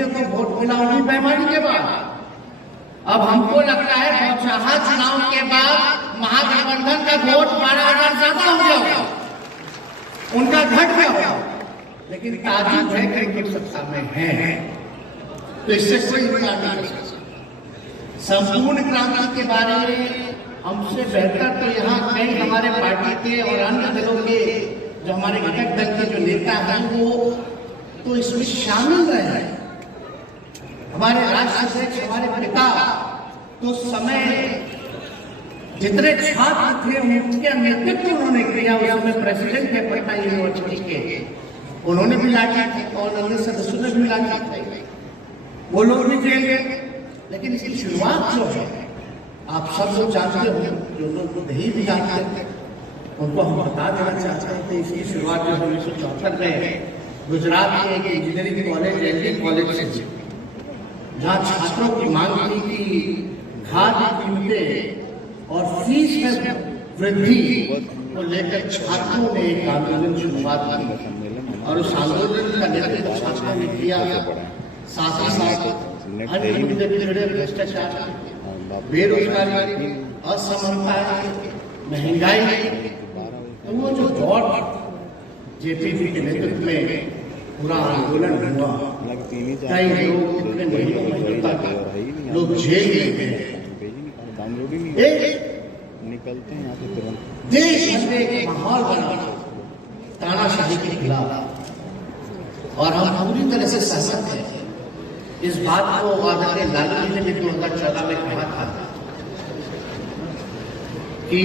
मोदी को वोट मिला उन्हीं बेईमानी के बाद। अब हमको लगता है बौछाहा चुनाव के बाद महागठबंधन का वोट 12,000 ज्यादा हो गया होगा, उनका घट गया होगा, लेकिन ताजुब है कि उनकी सत्ता में है, तो इससे कोई इनकार नहीं कर सकता। संपूर्ण क्रांति के बारे में हमसे बेहतर तो यहाँ कई हमारे पार्टी के और अन्य दलों के जो हमारे घटक दल के जो नेता हैं वो तो इसमें शामिल रहे हैं। हमारे राष्ट्राध्यक्ष हमारे पिता तो समय जितने छात्र थे उनके नेतृत्व उन्होंने किया, उसमें प्रेसिडेंट थे पटना यूनिवर्सिटी के, उन्होंने भी लाठी थी और अन्य सदस्यों ने भी लाठी थी, वो लोग भी जेल गए। लेकिन इसकी शुरुआत जो है आप सब लोग जानते हो, जो लोग नहीं भी जानते हैं उनको हम बता देना चाहते हैं कि इसकी शुरुआत जो 1974 में गुजरात के एक इंजीनियरिंग कॉलेज एलडी कॉलेज से, जहाँ छात्रों की मांग थी कि खाद्य कीमतें और फीस में वृद्धि को लेकर छात्रों ने एक आंदोलन शुरुआत की और उस आंदोलन का नेतृत्व छात्रों ने किया। साथ ही साथ अन्य मुद्दे भी जुड़े, भ्रष्टाचार, बेरोजगारी, असमानता, महंगाई, तो वो जो दौर जेपीजी के नेतृत्व में पूरा आंदोलन हुआ, कई लोग कितने महीनों तक लोग जेल में गए, निकलते हैं यहाँ से तुरंत। देश में एक माहौल बना तानाशाही के खिलाफ, और हम पूरी तरह से सहमत हैं इस बात को। आदरणीय लालू जी ने भी 2014 में कहा था कि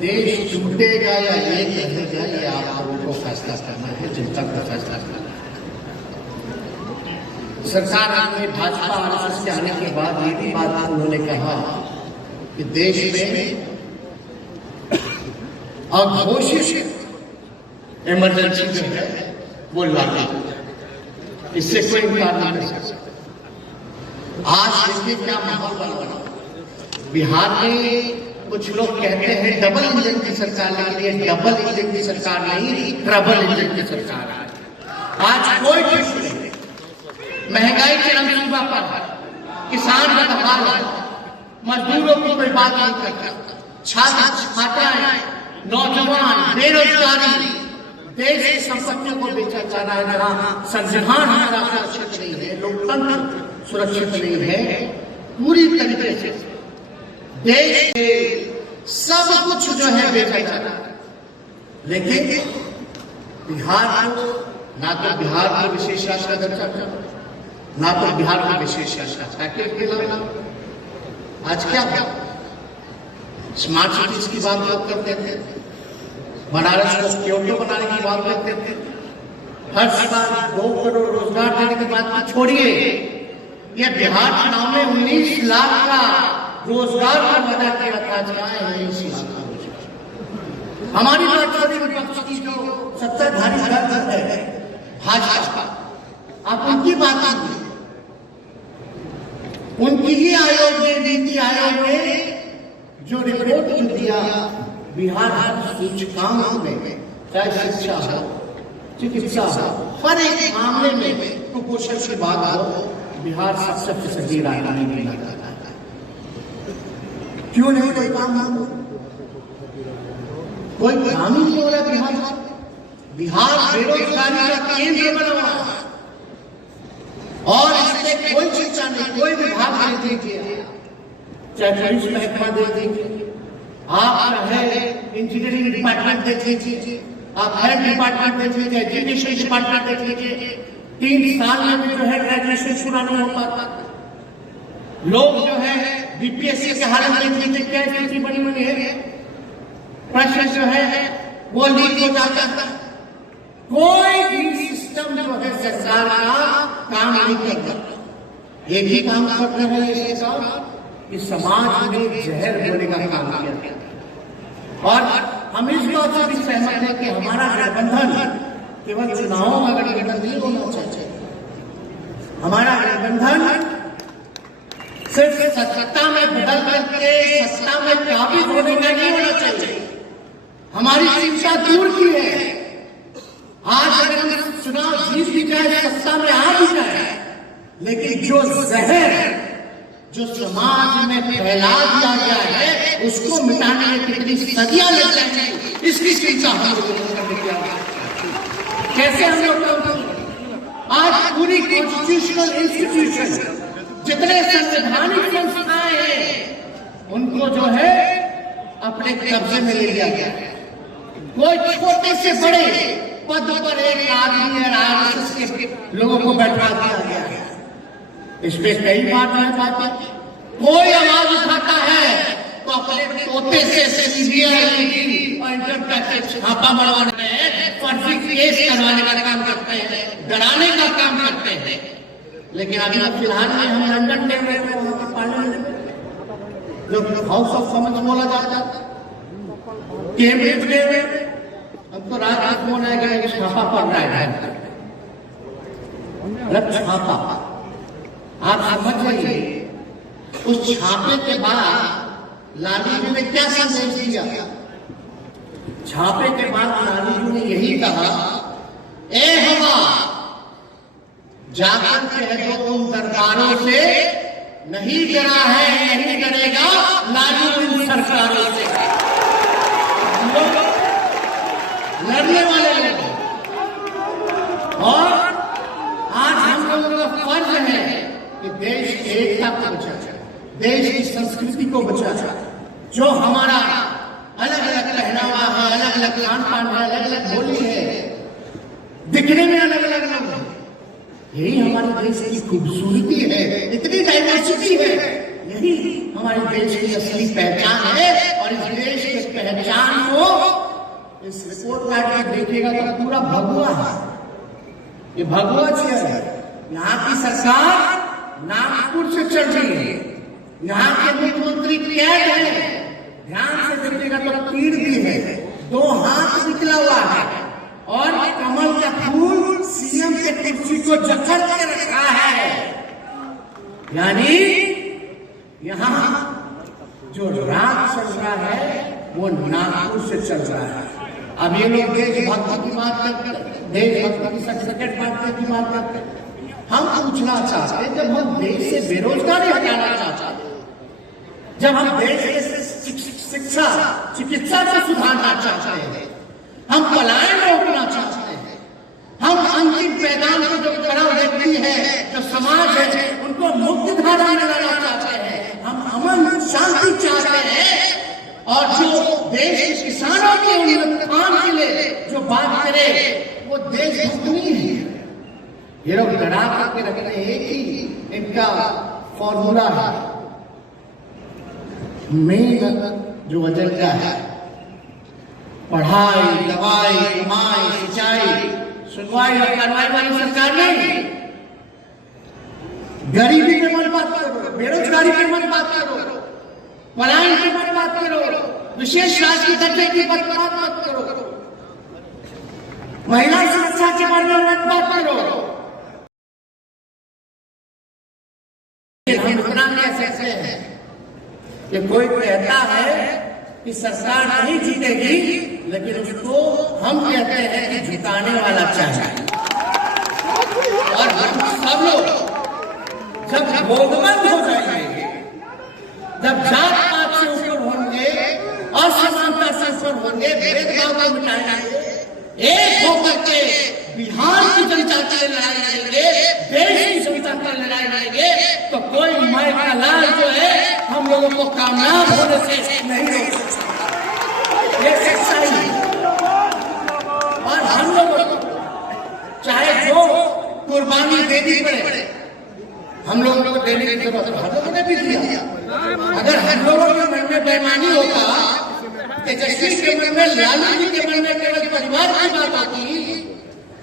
देश टूटेगा या एक रहेगा, ये आप लोगों को फैसला करना है, जनता का फैसला करना है। सरकार में भाजपा आरएसएस के आने के बाद ये भी बात उन्होंने कहा कि देश में अघोषित इमरजेंसी जो है वो लागू, इससे कोई इनकार नहीं कर सकता। आज देखिए क्या माहौल बना। बिहार में कुछ लोग कहते हैं डबल इंजन की सरकार, लेकिन ये डबल इंजन की सरकार नहीं, ट्रबल इंजन की सरकार है। आज कोई कुछ नहीं, महंगाई के सीमा पर, किसान बदहाल है, मजदूरों की कोई बात नहीं करता, छात्र छात्राएं, नौजवान, बेरोजगारी, देश की संपत्तियों को बेचा जा रहा है, जहां संविधान हमारा सुरक्षित नहीं है, लोकतंत्र सुरक्षित नहीं है, पूरी तरीके से देश सब कुछ जो है बेचा जा रहा है। लेकिन बिहार को ना तो बिहार को विशेष शासन का दर्जा, ना तो बिहार को विशेष शासन पैकेज मिला। आज क्या स्मार्ट सिटीज की बात करते थे, बनारस को क्योटो बनाने की बात करते थे, हर साल 2 करोड़ रोजगार देने की बात छोड़िए, ये बिहार चुनाव में 19 लाख का रोजगार का वादा किया था। हमारी बात छोड़ी विपक्ष की जो सत्ताधारी दल है भाजपा, आप उनकी बात कीजिए, उनकी ही आयोग ने, नीति आयोग ने जो रिपोर्ट दिया बिहार सूचकांक में, चाहे शिक्षा हो, चिकित्सा हो, हर एक मामले में कुपोषण की बात हो, बिहार 70% राजधानी में लगा। क्यों नहीं कोई काम हो? कोई काम ही नहीं हो रहा बिहार में। बिहार बेरोजगारी का केंद्र बना हुआ है और इससे कोई चिंता नहीं, कोई विभाग नहीं किया, चाहे पुलिस महकमा दे दीजिए, आप चाहे इंजीनियरिंग डिपार्टमेंट देख लीजिए, आप हेल्थ डिपार्टमेंट देख लीजिए, एजुकेशन डिपार्टमेंट देख लीजिए, 3 साल में भी जो है ग्रेजुएशन पूरा नहीं हो पाता। लोग जो है बीपीएससी के हालत देख लीजिए, क्या स्थिति बनी हुई है, प्रश्न जो है वो लीक हो जाता है। कोई भी सिस्टम जो है सरकार का काम नहीं करता। एक ही काम कर रहे हैं ये सब कि समाज में जहर होने का काम किया। और हम इस बात से भी सहमत हैं कि हमारा गठबंधन केवल चुनावों का गठबंधन नहीं होना चाहिए। हमारा गठबंधन सिर्फ सत्ता में बदल करके सत्ता में काबिज होने का नहीं होना चाहिए। हमारी चिंता दूर की है। आज अगर हम चुनाव जीत भी जाए, सत्ता में आ भी जाए, लेकिन जो जहर जो समाज में फैला दिया गया है उसको मिटाने में कितनी सदियां लग जाएंगी, इसकी चिंता हम लोगों को करने की आवश्यकता है। कैसे हम लोग आज पूरी कॉन्स्टिट्यूशनल इंस्टीट्यूशन, जितने संवैधानिक संस्थाएं हैं, उनको जो है अपने कब्जे में ले लिया गया है। कोई छोटे से बड़े पद पर एक आदमी और आरएसएस के लोगों को बैठा दिया गया है। इस पे कई बात है बातें, कोई आवाज उठाता है तो अपने तोते से सीबीआई और इंटर छापा मरवाने में, फर्जी केस करवाने का काम करते हैं, डराने का काम करते हैं। लेकिन अभी फिलहाल में हम लंदन गए हुए थे, वहां के पार्लियामेंट में जो हाउस ऑफ कॉमन्स बोला जाता था, कैम्ब्रिज गए हुए, अब तो रात फोन आएगा कि छापा पड़ रहा है, छापा। आप समझ जाइए, उस छापे के बाद लालू जी ने क्या संदेश दिया? छापे के बाद लालू जी ने यही कहा, ए हवा जाकर कह दो उन दरबारों से, नहीं डरा है नहीं डरेगा लालू इन सरकारों से। लड़ने वाले लोग, और आज हम लोगों का फर्ज है कि देश की एकता को बचाए, देश की संस्कृति को बचाए। जो हमारा अलग अलग पहनावा है, अलग अलग खान पान है, अलग अलग बोली है, दिखने में अलग अलग लोग हैं, यही हमारे देश की खूबसूरती है। इतनी डाइवर्सिटी है, यही हमारे देश की असली पहचान है। और इस देश की पहचान को इस रिपोर्ट कार्ड में देखिएगा तो पूरा भगवा है, ये भगवा चेयर है। यहाँ की सरकार नागपुर से चल रही है, यहाँ के मुख्यमंत्री कैद है, ध्यान से देखिएगा तो तीर भी है, 2 हाथ निकला हुआ है, और कमल का फूल सीएम के कुर्सी को जकड़ के रखा है। यानी यहाँ जो राज चल रहा है वो नागपुर से चल रहा है। अब ये लोग देशभक्ति की बात करते हैं, देशभक्ति की सर्टिफिकेट बांटने की बात करते हैं। हम पूछना चाहते हैं, जब हम देश से बेरोजगारी हटाना चाहते हैं, जब हम देश के शिक्षा चिकित्सा को सुधारना चाहते हैं, हम पलायन रोकना चाहते हैं, हम अंतिम पैदान में जो खड़ा व्यक्ति है, जो समाज है, उनको मुक्त धारा में लाना चाहते हैं, हम अमन शांति चाहते हैं, और जो देश के किसानों के उत्थान के लिए जो बात करे वो देशभक्त नहीं है। ये लोग डरा करके रख रहे हैं कि इनका फॉर्मूला है। मेन जो एजेंडा है, पढ़ाई, दवाई, कमाई, सिंचाई, सुनवाई और कार्रवाई वाली सरकार नहीं। गरीबी पे मत बात करो, बेरोजगारी पे मत बात करो, पलायन की मत बात करो, विशेष राष्ट्रीय दर्जे की मत करो, महिला सुरक्षा के बारे में मत बात करो। हम इतना कह सकते हैं कि कोई कहता है कि सरकार नहीं जीतेगी, लेकिन उसको हम कहते हैं कि जिताने वाला चाहिए। और हम सब लोग जब गोदबंद हो जाएंगे, जब जात पात से ऊपर होंगे, असमानता से ऊपर होंगे, भेदभाव को मिटाएंगे, एक होकर के बिहार की जनता के लिए लड़ाई लड़ेंगे, देश की जनता के लिए लड़ाई लड़ेंगे, तो कोई माई का लाल जो है हम लोगों को कामयाब होने से नहीं रोक सकता। ये सच्चाई है। और हम लोग चाहे जो कुर्बानी देनी पड़े, हम लोगों को देने की जरूरत हम लोगों ने भी दिया। अगर हम लोगों के मन में बेईमानी होता, तेजस्वी के मन में, लालू जी के मन में केवल परिवार की बात आती,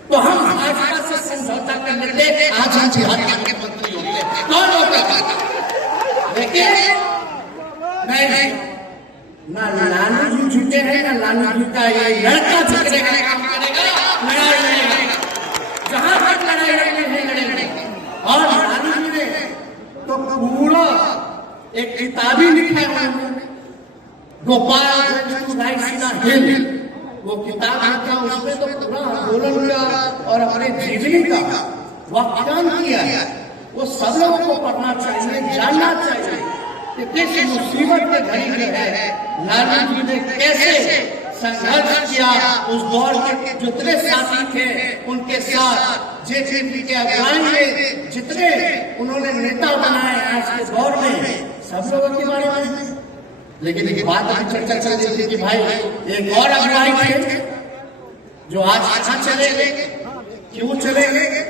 तो हम भाजपा से समझौता कर लेते, आज हम बिहार के मंत्री होते, कौन होता? लेकिन नहीं, ना लालू जी झुके हैं, ना लालू जी का ये लड़का झुकने का काम करेगा, लड़ाई लड़ेगा, जहां तक लड़ाई लड़ने लड़ेंगे। और लालू जी ने तो पूरा एक किताबी लिखा है, गोपाल हिल, वो किताब लिखा, उसमें तो पूरा आंदोलन का और अपने जीवनी का व्याख्यान किया है। वो वो सब लोगों को पढ़ना चाहिए, जानना चाहिए कि किस मुसीबत के घड़ी में है लालू जी ने कैसे संघर्ष किया। उस दौर के जितने साथी थे उनके साथ जेजेपी के अगुवाई में जितने उन्होंने नेता बनाए आज के दौर में, सब लोगों के बारे में। लेकिन एक बात अभी चर्चा चल रही थी कि भाई एक और अगुवाई थे जो आज कहाँ चले गए, क्यों चले गए?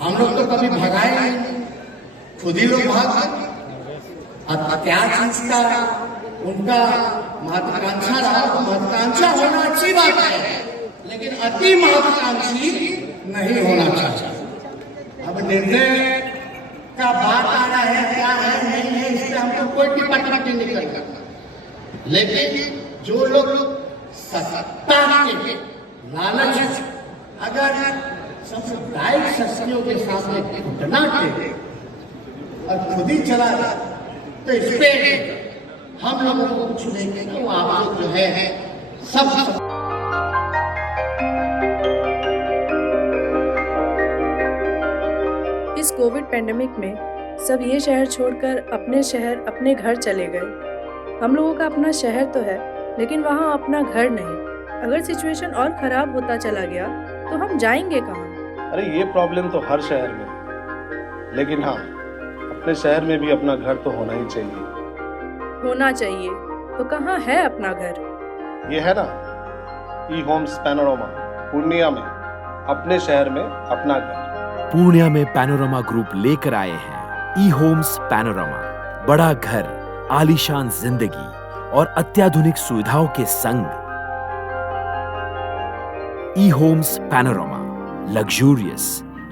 हम लोग तो कभी भगाए नहीं, खुद ही लोग भाग गए। अब क्या चीज का उनका महत्वाकांक्षा रहा, तो महत्वाकांक्षा होना अच्छी बात है, लेकिन अति महत्वाकांक्षी नहीं होना चाहिए। अब निर्णय का बात आ रहा है, क्या है नहीं है, इससे हमको कोई टिप्पा टिप्पणी नहीं करता। लेकिन जो लोग सत्ता के लालच अगर सांप्रदायिक शक्तियों के सामने घुटना टेके और खुद ही चला जाए, तो इस पे हम लोगों को कुछ नहीं कहना। वो आप लोग जो है सब इस कोविड पैंडेमिक में सब ये शहर छोड़कर अपने शहर अपने घर चले गए। हम लोगों का अपना शहर तो है, लेकिन वहाँ अपना घर नहीं। अगर सिचुएशन और खराब होता चला गया तो हम जाएंगे कहाँ? अरे ये प्रॉब्लम तो हर शहर में है, लेकिन हाँ अपने शहर में भी अपना घर तो होना ही चाहिए। होना चाहिए तो कहाँ है अपना घर? ये है ना ई होम्स पैनोरमा पूर्णिया में, अपने शहर में अपना घर। पूर्णिया में पैनोरमा ग्रुप लेकर आए हैं ई होम्स पैनोरमा। बड़ा घर, आलीशान जिंदगी और अत्याधुनिक सुविधाओं के संग। E Homes Panorama, luxurious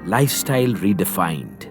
lifestyle redefined.